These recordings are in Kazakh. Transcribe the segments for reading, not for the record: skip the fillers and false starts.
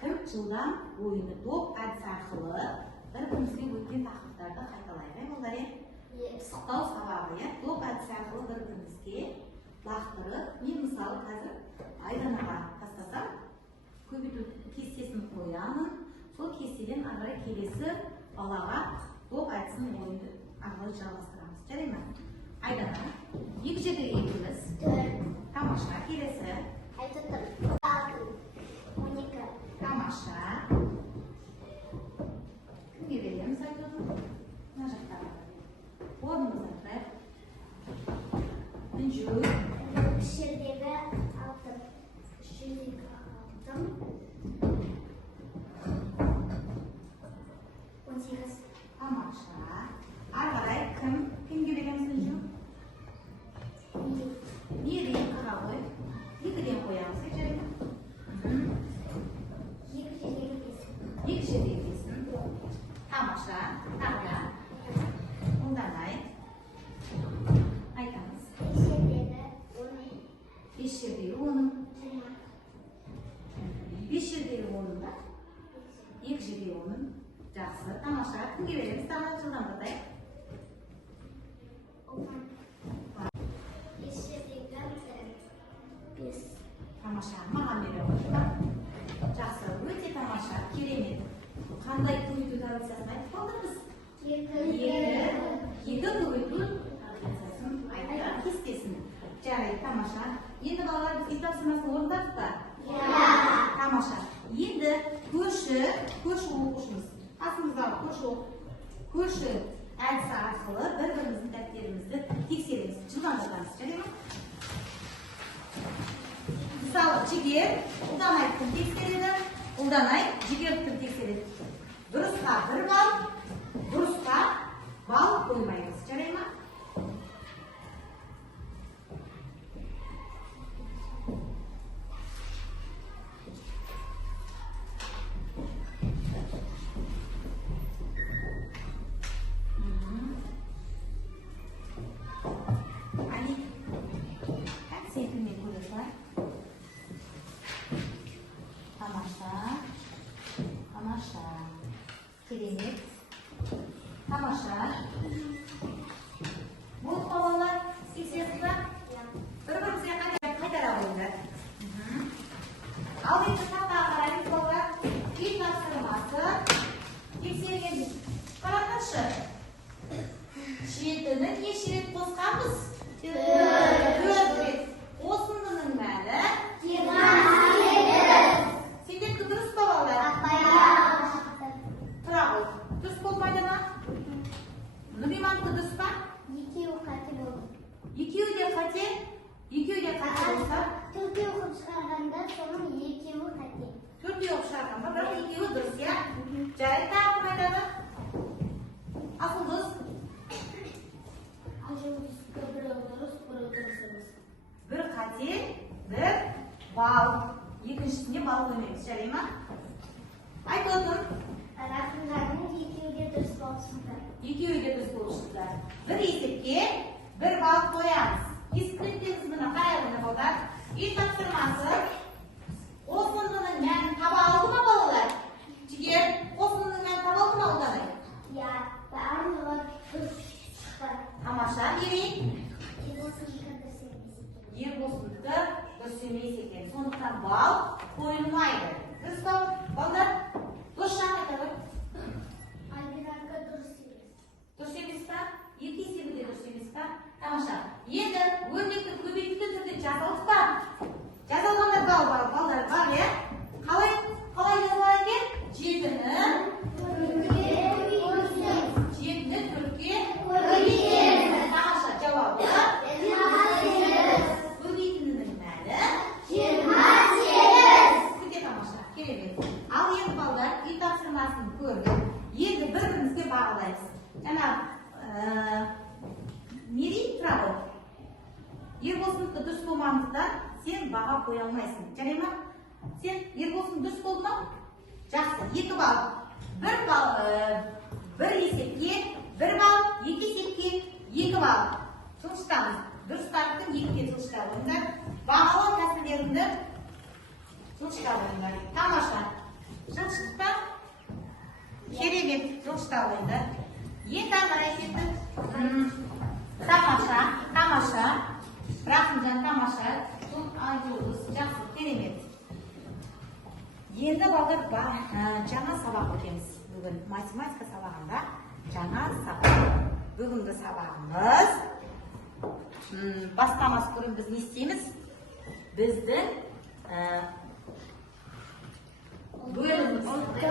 Кім жылдам ойыны доп әдісі арқылы бір-бірімізге өткен тақырыптарды қайталайды. Олар пысықтау сабағы, доп әдісі арқылы бір-бірімізге лақтырып, мен мысалы қазір айданаға тастасам, көбейту кестесін қоямын. Сол кестеден ары келесі балаға доп әдісінің ойынды ары жалғастырамыз. Жарай ма? Айдана. Екі жерде екіміз. Тамаша. Келесі. Айтып 12. Тамаша. Кімге береміз айтуды? Мына жақта. Орнымызды тұрайық. Үнжу. Үш жердегі алтын. Үш жердегі алтын. 18. Тамаша. Ары қарай кімге береміз үнжу? Мері қыға қой. Екіден қоямыз. Екі жердегі бесін. Тамаша. Тағы. Ондан айтамыз. Бес жердегі оның. Бес жердегі оның да. Екі жердегі оның. Жақсы. Тамаша. Кімге береміз? Тағы жылдан батайық. Тамаша. Маған бере отырма. Жақсы. Өте тамаша. Керемет. Қандай көбейту таблицасын айтып қалдыңыз? Екі көбейту таблицасын айтып кестесін. Жарайды, тамаша. Енді балалар біз тапсырмасын орындадық па? Тамаша. Енді көрші оқушымыз. Қасымыздағы көрші әдісі арқылы бір-біріміздің дәптерімізді тексереміз. Жылдамдатамыз. Жарай ма? Мысалы, Жігер ұлданай кім тексереді? Ұлданай Жігер кім тексереді? Дұрысқа 1 балл, бұрысқа балл қоймаймыз. Жарай ма? Тамаша. Керемет. Тамаша. Болды ма балалар? Тексердіңіз ба? Бір-бірімізге қайтара қойыңдар. Ал енді тақтаға қараймыз балалар. Үй тапсырмасы. Тексерген қараңызшы. 7-ні неше рет қосқанбыз? 4 рет. Осындының мәні 28. Сендерді дұрыс па балалар? Тұра ғой. Дұрыс болмайды ма? Нұриманікі дұрыс па? Екеуі қате болды. Екеуі де қате болса? Төртеу оқып шығарғанда соның екеуі қате. Төртеу оқып шығарғанда, бірақ екеуі дұрыс, иә? Жарайды, тағы кім айтады? Асылдыз? Біреу дұрыс, біреу дұрыс емес. Бір қате, бір балл. Екіншісіне балл қоймаймыз, жарай ма? Айт отыр. Рақымдардың екеуі де дұрыс болып шықты. Екеуі де дұрыс болып шықты. Бір есепке бір балл қоямыз. Ескертеміз мұны қарайлы балдар. Үй тапсырмасы қосындының мәнін таба алды ма балалар? Жігер, қосындының мәнін таба алды ма ұлданай? Иә, барлығы дұрыс шықты. Тамаша, берейін. Ербосындікі Ербосындікі дұрыс дұрыс емес екен. емес екен. Сондықтан балл қойылмайды. Дұрыс па балдар? Дұрыс жағын айтады. Айбиранікі дұрыс емес. Дұрыс емес па? Екі есебі де дұрыс емес па? Тамаша. Енді өрнекті көбейтілген түрде жазылдық па? Жазылғандар балдар бар, иә? Қалай жазылған екен? 7-ні төртке көбейтеміз. Тамаша, жауабы. Көбейтінінің мәні 28. Өте тамаша, керемет. Ал енді балдар үй тапсырмасын көрдік. Енді бір-бірімізге бағалаймыз. Жаңа Мери тұра ғой. Ербосындікі дұрыс болмағандықтан сен баға қоя алмайсың. Жарай ма? Сен Ербосындікі дұрыс болды ма? Жақсы, 2 балл. Бір есепке 1 балл, 2 есепке 2 балл. Жылыштамыз. Дұрыстардың 2-ден жылышқа қойыңдар. Бағалау тәсілдерінде жылышқа қойыңдар. Тамаша. Тамаша. Айдолыз, жақсы, керемет. Енді балдар жаңа сабақ өтеміз. Бүгін математика сабағында жаңа сабақ. Бүгінгі сабағымыз бастамас бұрын біз не істейміз? Біздің бөліміміз ұлттық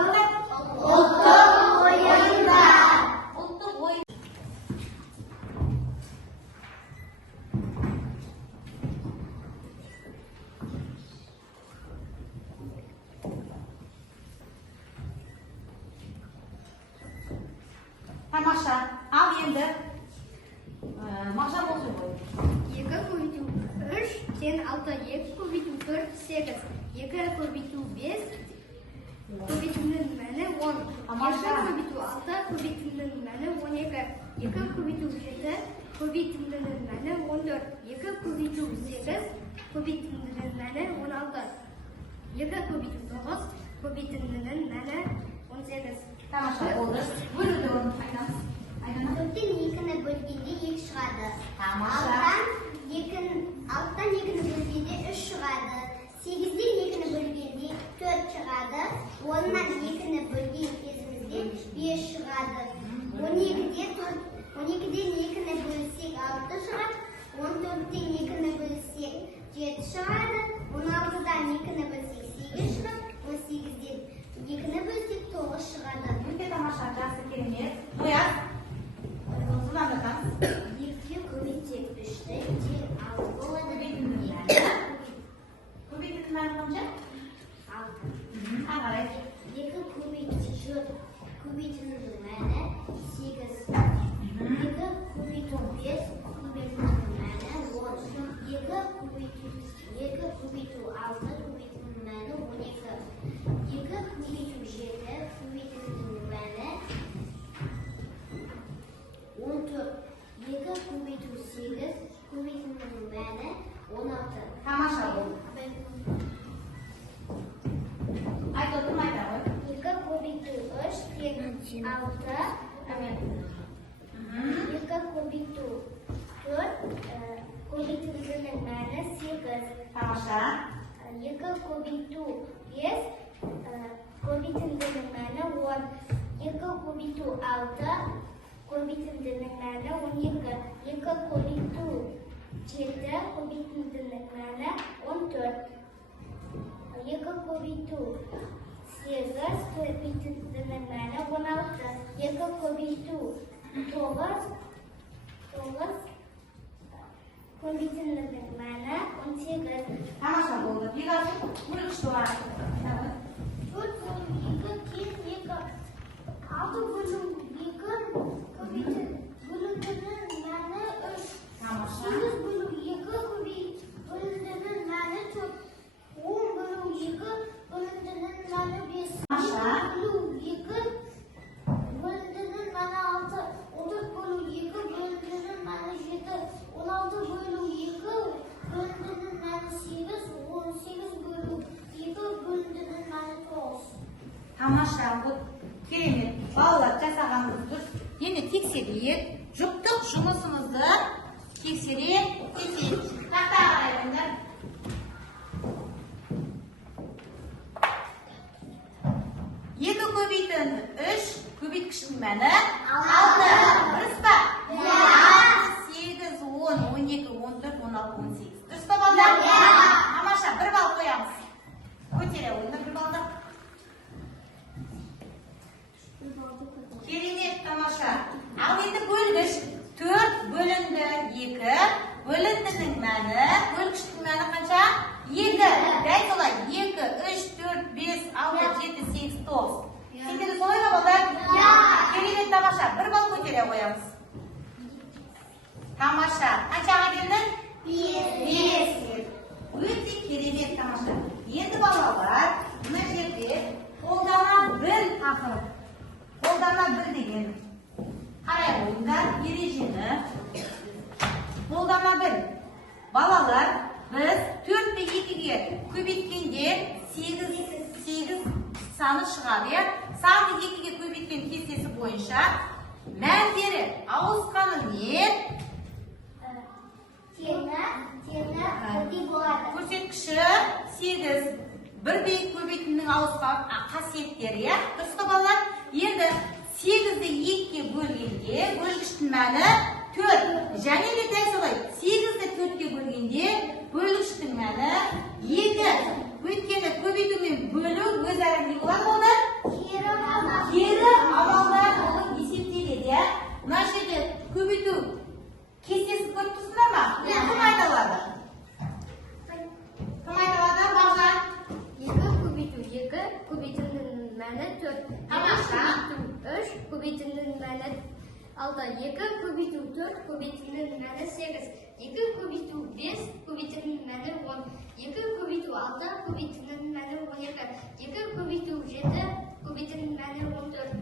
ойындар. Ұлттық ойын. Тамаша, ал енді мағжан оқи ғой. 2 көбейту 3 тең 6, 2 көбейту 4 8, 2 көбейту 5 көбейтудің мәні 10. 2 көбейту 6 көбейтудің мәні 12. 2 көбейту 7 көбейтудің мәні 14. 2 көбейту 8 көбейтудің мәні 16. 2 көбейту 9 көбейтудің мәні 18. Тамаша болды. Бөлуді оны айнамыз. Төрттен 2-ні бөлгенде 2 шығады. Тамаша. 6-тан 2-ні бөлгенде 3 шығады. 8-ден 2-ні бөлгенде 4 шығады. 10-нан 2-ні бөлген кезімізде 5 шығады. 12-ден 2-ні бөлсек 6 шығады. 14-ден 2-ні бөлсек 7 шығады. 16-дан 2-ні бөлсек 8 шығады. 18-ден 2-ні бөлсек 9 шығады. Өте тамаша, жақсы, керемет. Қояр. Сұландырған. 2-ге көбейтсек 3-ті тең 6 болады. Көбейтудің мәні қанша? 6. Ағарай. 2 көбейту 4 көбейтудің мәні 8. 2 көбейту 5 көбейтудің мәні 10. 2 көбейту 6 көбейтудің мәні 12. 2 көбейту 7 көбейтудің мәні 14. 2 көбейту 8 көбейтудің мәні 16. Тамаша болды. Айт отырма, айта ғой. 2 көбейту 3 тең 6. 2 көбейту 4 көбейтудің мәні 8. Тамаша. 2 көбейту 5 көбейтудің мәні 10. 2 көбейту 6 көбейтудің мәні 12. 2 көбейту 7 көбейтудің мәні 14. 2 көбейту 8 көбейтудің мәні 16. 2 көбейту 9 көбейтудің мәні 18. Тамаша болды. Бекаршы, бөлік күшті бар. 4 бөлу 2 тең 2. 6 бөлу 2 көбейтудің мәні 3. Тамаша. 8 бөлу 2 бөлудің мәні 4. 10 бөлу 2 бөлудің мәні 5. Тамаша. 2 бөлу 2 бөлудің мәні 6. 14 бөлу 2 бөлудің мәні 7. 16 бөлу 2 бөлудің мәні 8. 18 бөлу 2 бөлудің мәні 9. Тамаша, вот керемет. Балалар жасағанымыз дұрыс. Енді тексерейік. Жұптық жұмысымызды тексерейік. Тақтаға қарайыңдар. 2 көбейтін 3 көбейткіштің мәні 6. Дұрыс па? 8, 10, 12, 14, 16, 18. Дұрыс па балдар? Тамаша, 1 балл қоямыз. Көтере ойындар 1 балдар. Керемет, тамаша. Ал енді бөлгіш 4 бөлінді 2. Бөліндінің мәні, бөлгіштің мәні қанша? 2. Дәл солай 2, 3, 4, 5, 6, 7, 8, 9. Сендері солай ма балдар? Керемет, тамаша. 1 балл көтере қоямыз. Тамаша. Қаншаға келдің? 5. Өте керемет, тамаша. Енді балалар, мына жерде қолдана біл тақырып. Қолдана біл деген. Қарай ойындар, ережені. Қолдана біл. Балалар, біз 4-ті 2-ге көбейткенде 8 саны шығады. Саны 2-ге көбейткен кестесі бойынша мәндері ауысқаны не? Теңі сегіз бірдей көбейтімнің ауыспалы қасиеттері, иә? Дұрыс па балалар? Енді 8-ді 2-ге бөлгенде бөлгіштің мәні 4. Және де дәл солай 8-ді 4-ге бөлгенде бөлгіштің мәні 2. Өйткені көбейту мен бөлу өзара не болады балалар? Кері амалдар болып есептеледі. Мына жерде көбейту кестесін көріп тұрсыңдар ма? Кім айта алады? Кім айта алады? Бағжан? 2 көбейту 2, көбейтудің мәні 4. Тамаша. 3, көбейтудің мәні 6. 2 көбейту 4, көбейтудің мәні 8. 2 көбейту 5, көбейтудің мәні 10. 2 көбейту 6, көбейтудің мәні 12. 2 көбейту 7, көбейтудің мәні 14.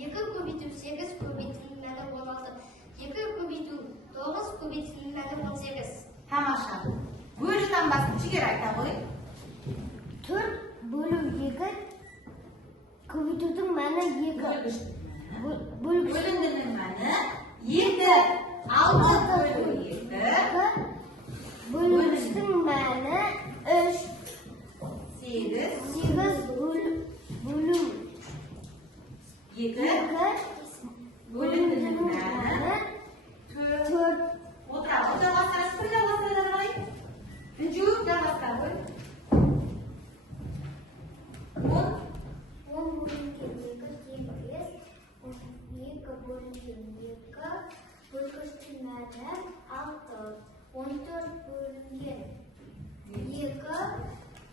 2 көбейту 8, көбейтудің мәні 16. 2 көбейту 9, көбейтудің мәні 18. Тамаша. Бөлу таңбасын жігер айта ғой. 4 бөлу 2, көбейтудің мәні 2. Бөліндінің мәні 2. 6 бөлу 2. Бөлгіштің мәні 3. 8 бөлу 2. Бөліндінің мәні 4. Отыра. Жалғастырасыз. Бір жалғастырады қарай. Үндеу жалғастыра ғой. 10 бөлінген 2 8. 2 бөлінген 2. Бөлгіштің мәні 6. 14 бөлінген 2.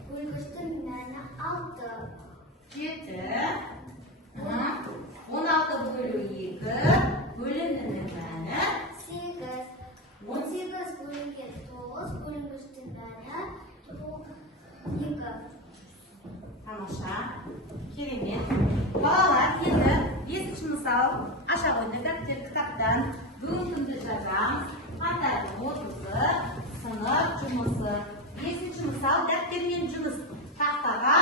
Бөлгіштің мәні 6. 7. 16 бөлу 2. Бөліндінің мәні 8. 18 бөлінген 9. Бөлгіштің мәні 2. Тамаша. Керемет. Балалар, енді 5-ші мысал аша қойды дәптер кітаптан. Бүгін күнді жазамыз. Қаңтардың 30-ы сынып жұмысы. 5-ші мысал дәптер мен жұмыс. Тақтаға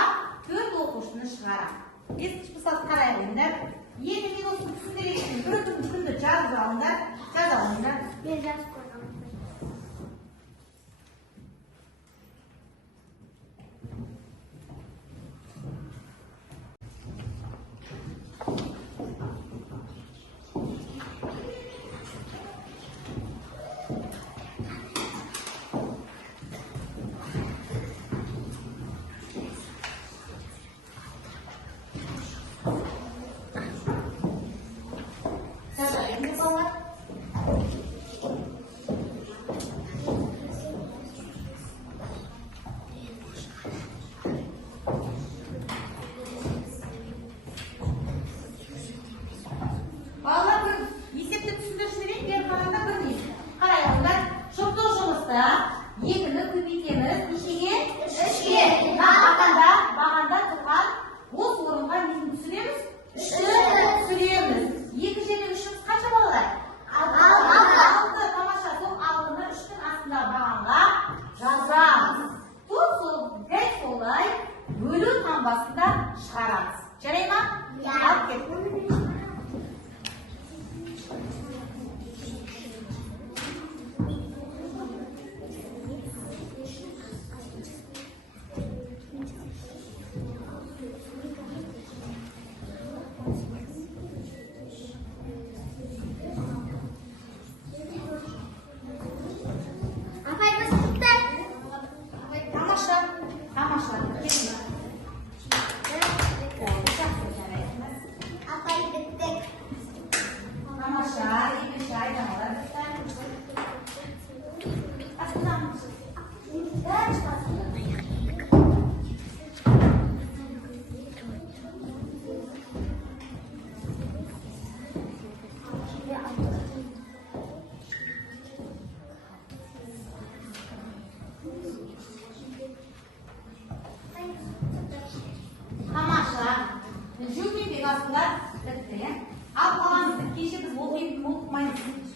4 оқушыны шығарам. 5-ші мысал қарай қойыңдар. Енді мен осы түсіндіретін бір күнді жазып алыңдар. Мен жазып қойдым.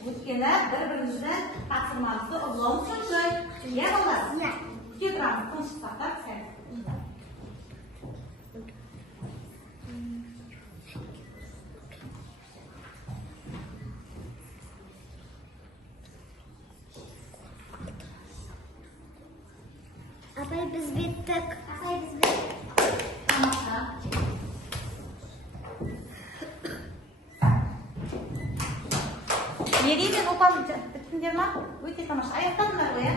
Өйткені бір-бірімізді тапсырмамызды ұрлауымыз мүмкін. Иә балалар? Иә. Күте тұрамыз, тыныштық сақтап сәл. Апай biz bittik. Тамаша. Мерей мен опам біттіңдер ма? Өте тамаша. Аяқтадыңдар ғой, иә?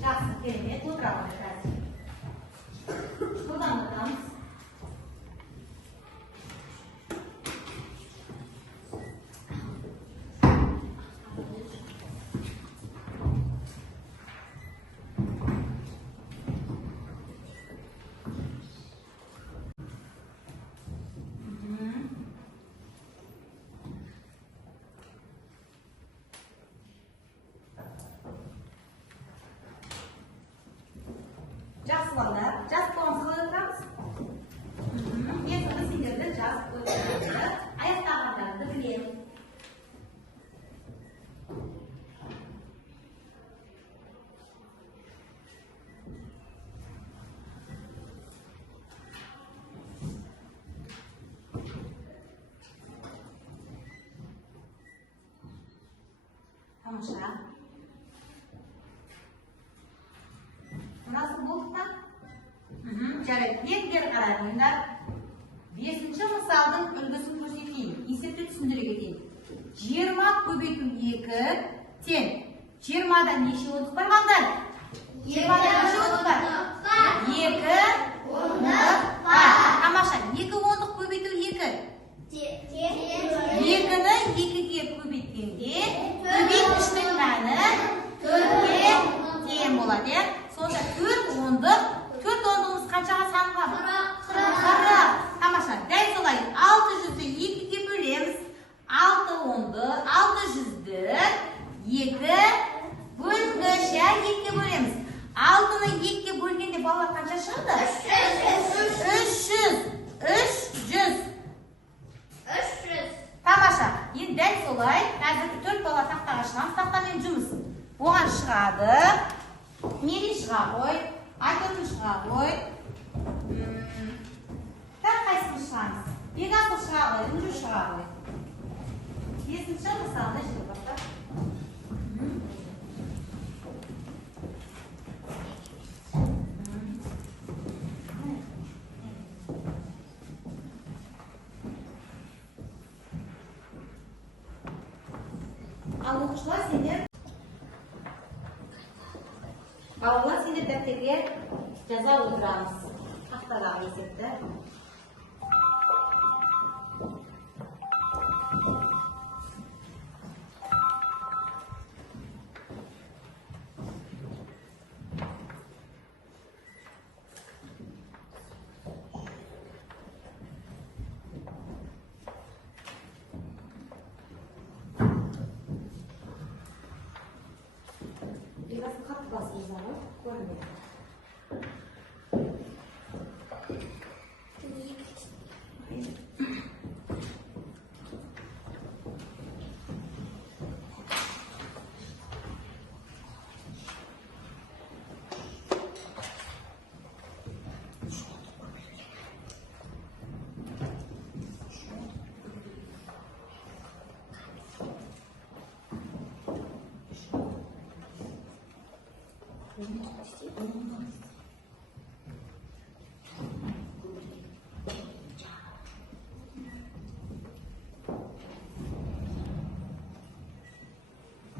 Жақсы, керемет. Отыра ғой қазір. Содан отырамыз. Жақсы балалар, жазып қойған солай отырамыз. Енді біз сендерді жазып қойғанды, аяқтағандарды білемін. Тамаша. Мынасы болды ма? Жарайды, енді бері қарай қойыңдар. 5-ші мысалдың үлгісін көрсетейін. Есепті түсіндіре кетейін. 20 көбейту 2 тең. 20-дан неше ондық бар балдар? 20-дан неше ондық бар? 2 ондық бар. Тамаша, 2 ондық көбейту 2. 2-ні 2-ге көбейткенде көбейткіштің мәні 4-ге тең болады. Сонда 4 ондық, 4 ондығымыз қаншаға санға? 40. Тамаша, дәл солай 600-ді 2-ге бөлеміз. 6 ондық, 600-ді 2 бөлгіш, 2-ге бөлеміз. 6-ны 2-ге бөлгенде балалар қанша шығады? 300. Тамаша, енді дәл солай, қазір 4 бала тақтаға шығамыз, тақтамен жұмыс. Оған шығады. Мерей шыға ғой, Айтотын шыға ғой. Тағы қайсыны шығамыз? Бекасыл шыға ғой, Үнжу шыға ғой. 5-ші мысалды жүріп бақтар. Ал оқушылар сендер балалар сендер дәптерге жаза отырамыз. Тақтадағы есепті. Biraz katı basıyoruz ama görmüyor.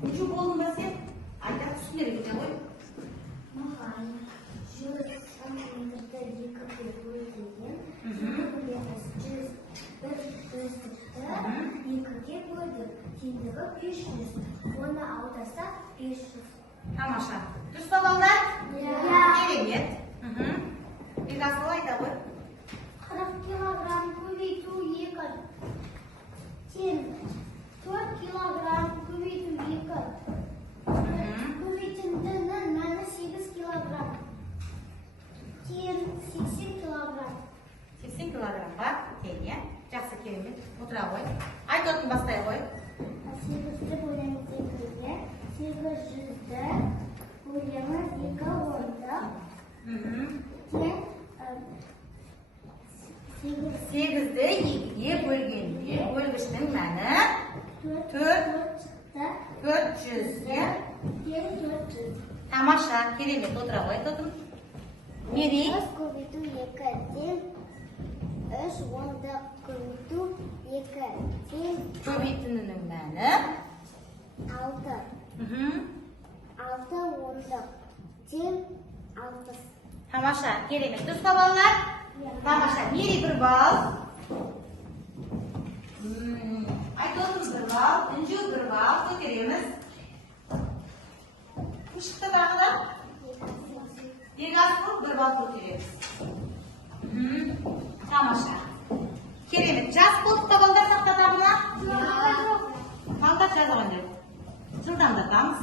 Ucu bolun ba sen? Aytaq түсіндіре кете ғой. Маған жүз сантиметрді екіге бөлген, екіге 100-ді екіге бөлдік, теңдігі 500. Оны аудаса 500. Тамаша. Дұрыс па балалар? Керемет. Бекасыл айта ғой. 40 килограмм көбейту 2 тең 4 килограмм көбейту 2. Көбейтіндінің мәні 8 килограмм. Тең 80 килограмм. 80 килограммға тең, иә? Жақсы, керемет. Отыра ғой. Айтотын бастай ғой. 8-ді бөлеміз 2-ге, 800-ді бөлеміз 2 ондық. Тең 8-ді 2-ге бөлгенде бөлгіштің мәні 400. тең 400. Тамаша, керемет. Отыра ғой, Айтотын. Мери. 9 көбейту 2 тең 3 10 көбейту 2 тең Көбейтінінің мәні. 6. 6 10 тең 60. Тамаша, керемет. Дұрыс па балалар? Тамаша, Мери 1 балл. Айдос 1 балл, Інжу 1 балл. Көтереміз. Кім шықты тағы да? Бекасыл 1 балл көтереміз. Тамаша. Керемет. Жас болып та балдар сақтатабына? Қалдақ жазған деп. Жылдамдатамыз.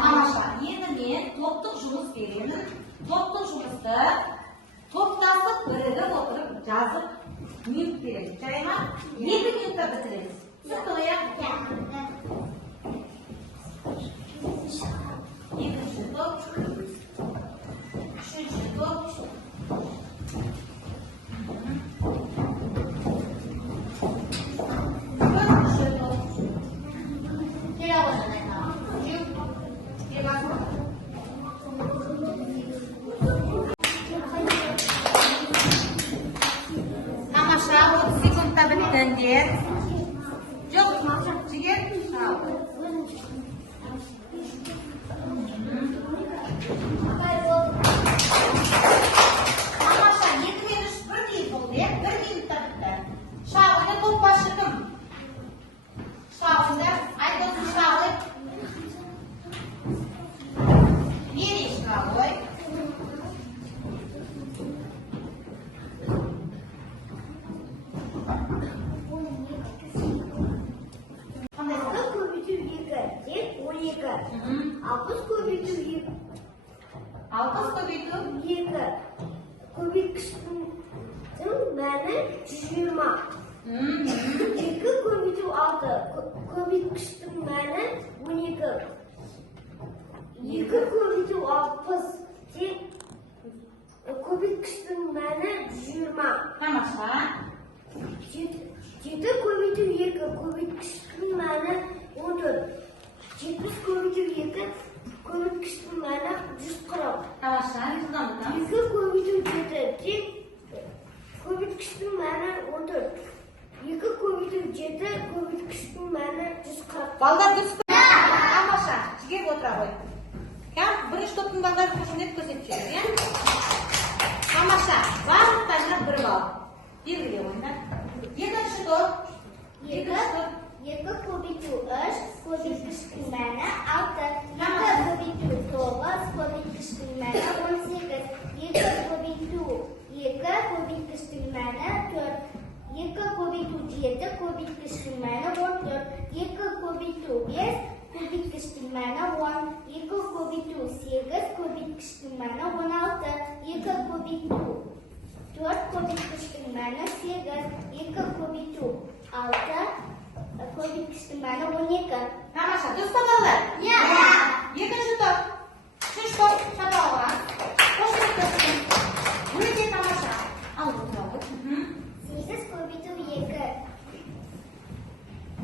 Тамаша, енді мен топтық жұмыс беремін. Топтық жұмысты топтасып бірігіп отырып жазып минут береміз. Жарай ма? 2 минутта бітіреміз. Түсінікті ғой, екінші топ, үшінші топ. Төртінші топ. Келе алыңыз. Тамаша, 30 секундта біттіңдер. Жоқ, жігер. Тамаша, 2 мен 3 бірдей болды, 1 минутта бітті. Шағылды топ башы кім? Шағылды, Айдостың шағылы. Мери шағылы. Көбейту 2 тең 12. 60 көбейту 2 көбейткіштің мәні 120. 2 көбейту 6 көбейткіштің мәні 12. 2 көбейту 60 тең көбейткіштің мәні 120. Тамаша. 7 көбейту 2 көбейткіштің мәні 14. 70 көбейту 2 көбейткіштің мәні 140. Тамаша, жылдамдатамыз. 2 көбейту 7 тең көбейткіштің мәні 14. 2 көбейту 7 көбейткіштің мәні 140. Балдар дұрыс па? Тамаша, жігер отыра ғой. Кәм, бірінші топтың балдары көшіндеп көрсетіп жүрміз, Тамаша, барлықтарына 1 балл. Белгіле ойындар. Екінші топ. 2 көбейту 3 көбейткіштің мәні 6. 2 көбейту 9 көбейткіштің мәні 18. 2 көбейту 2 көбейткіштің мәні 4. 2 көбейту 7 көбейткіштің мәні 14. 2 көбейту 5 көбейткіштің мәні 10. 2 көбейту 8 көбейткіштің мәні 16. 2 көбейту 4 көбейткіштің мәні 8. 2 көбейту 6 көбейткіштің мәні 12. Тамаша, дұрыс па балдар? Екінші топ. Үшінші топ. Шапа алған. Қошымыз көрсеткен. Өте тамаша. Ал, отыра ғой. 8 көбейту 2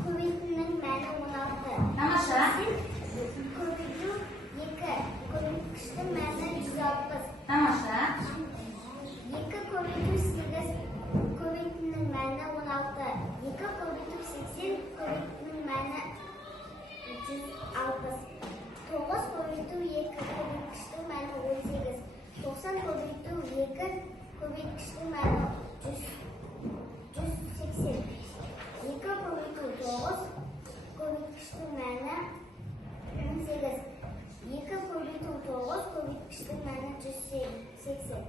көбейтінің мәні 16. Тамаша. Көбейту 2 көбейткіштің мәні 160. Тамаша. 2 көбейту 8 көбейтінің мәні 16. 2 көбейту 80 көбейтінің мәні 160. 9 көбейту 2 көбейткіштің мәні 18. 90 көбейту 2 көбейткіштің мәні 180. 2 көбейту 9 көбейткіштің мәні 18. 2 көбейту 9 көбейткіштің мәні 180.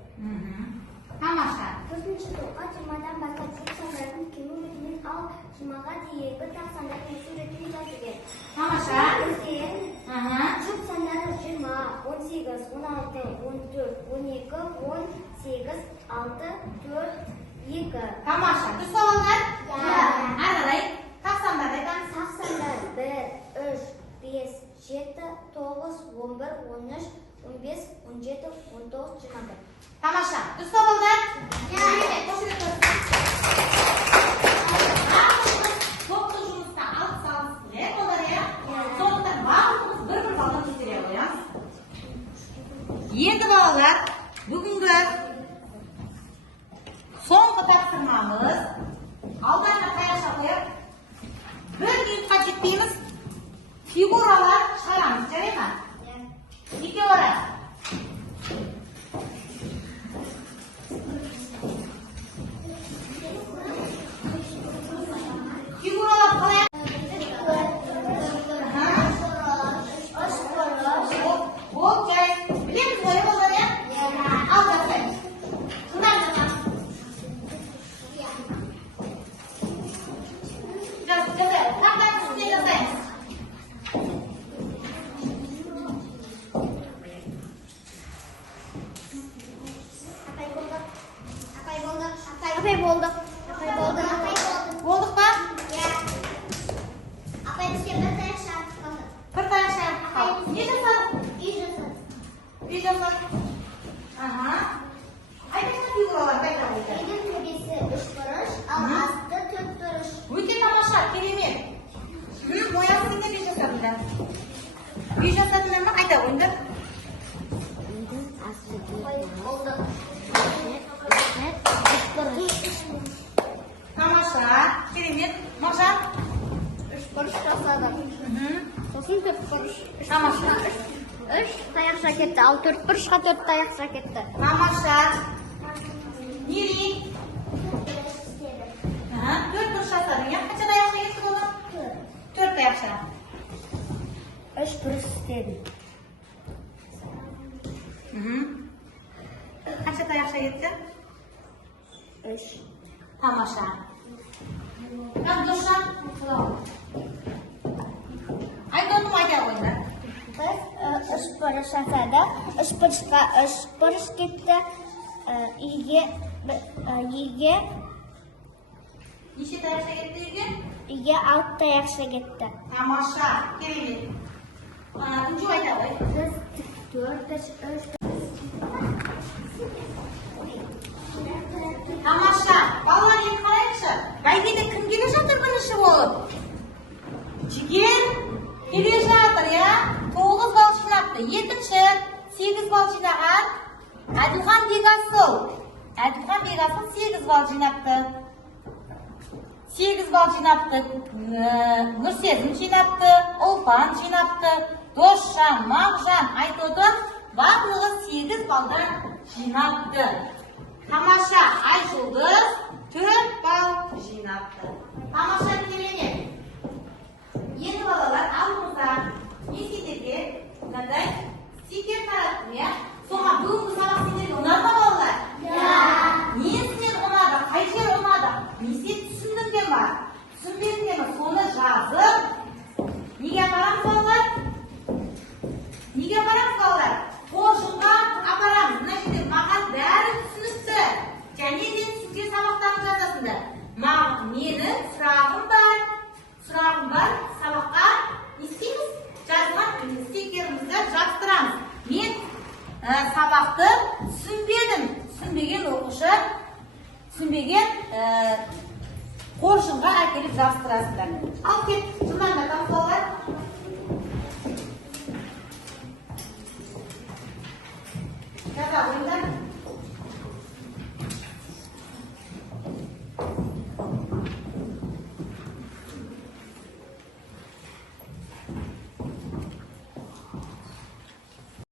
Тамаша. 4-ші топқа 20-дан бастап тек сандардың кему ретімен ал 20-ға дейінгі тақ сандардың өсу ретімен жазылған. Тамаша. Жұп сандары 20, 18, 16, 14, 12, 18, 6, 4, 2. Тамаша. Дұрыс па балдар? Ары қарай. Тақ сандарды айтамыз. Тақ сандар 1, 3, 5, 7, 9, 11, 13, 15, 17, 19, 21. Тамаша. Дұрыс па балдар? Топтық жұмыста алып салғысы келеді. Соңғы тапсырмамыз. Алдарына таяқша қойып, 1 минутқа жетпейміз. Фигуралар шығарамыз, жарай ма? Неге орай? Фигуралар қалай? Ол жай. Білеміз ғой, олар, я? Ал жасаймыз. Шындар жасаймыз. Жасаймыз. Тақтан үстіне жасаймыз. Апай болды. Болдық па? Апай бізге бір таяқша қалды. Бір таяқша қалды. Не жасадық? Үй жасады. Үй жасадық. Ага. Айтыңызшы фигуралар қайда қойды? Үйдің төбесі 3 бұрыш, ал асты 4 бұрыш. Өте тамаша, керемет. Боясын не үй жасадыңдар? Үй жасадыңдар ма? Қайда қойыңдар? Болды. Тамаша, керемет. Мағжан? 3 бұрыш жасадық. Сосын 4 бұрыш. Тамаша. 3 таяқша кетті, ал 4 бұрышқа 4 таяқша кетті. Тамаша. Нери? 4 бұрыш жасадың, я? Қанша таяқша кетті болды? 4 таяқша. 3 бұрыш істедім. Қанша таяқша кетті? 3. Тамаша. Дұрша? Айтоным айта қойыңдар. Biz 3 bұрыш жасадық. 3 бұрышқа 3 бұрыш кетті. Үйге Неше таяқша кетті үйге? 6 таяқша кетті. Тамаша, керемет. Үнжу айта қой. Біз 4 Тамаша, балалар енді қарайықшы. Бәйгеде кім келе жатыр бірінші болып? Жігер келе жатыр, я? 9 балл жинапты. Екінші 8 балл жинаған Әділхан Бекасыл. Әділхан Бекасыл 8 балл жинапты. 8 балл жинапты. Нұрсезім жинапты. Ұлпан жинапты. Досжан, Мағжан, Айтодың барлығы 8 балдан жинапты. Тамаша, Айжұлдыз 4 балл жинапты. Тамаша, керемет. Енді балалар алдымызда сендерге мынандай стикер тараттым, я? Соған бүгінгі сабақ сендерге ұнады ма балалар? Несінен ұнады? Қай жер ұнады? Несіне түсіндің ба? Түсінбедің ме? Соны жазып, неге апарамыз балалар? Неге апарамыз балалар? Қоржынға апарамыз. Мына жерде маған бәрі түсінікті. Және де сіздер сабақтарын жазасыңдар. Менің сұрағым бар, сабаққа не істейміз? Жазған стикерімізді жапсырамыз. Мен сабақты түсінбеген оқушы, түсінбеген қоржынға әкеліп жапсырасыңдар. Ал кет, журналда балалар. Жаза қойыңдар.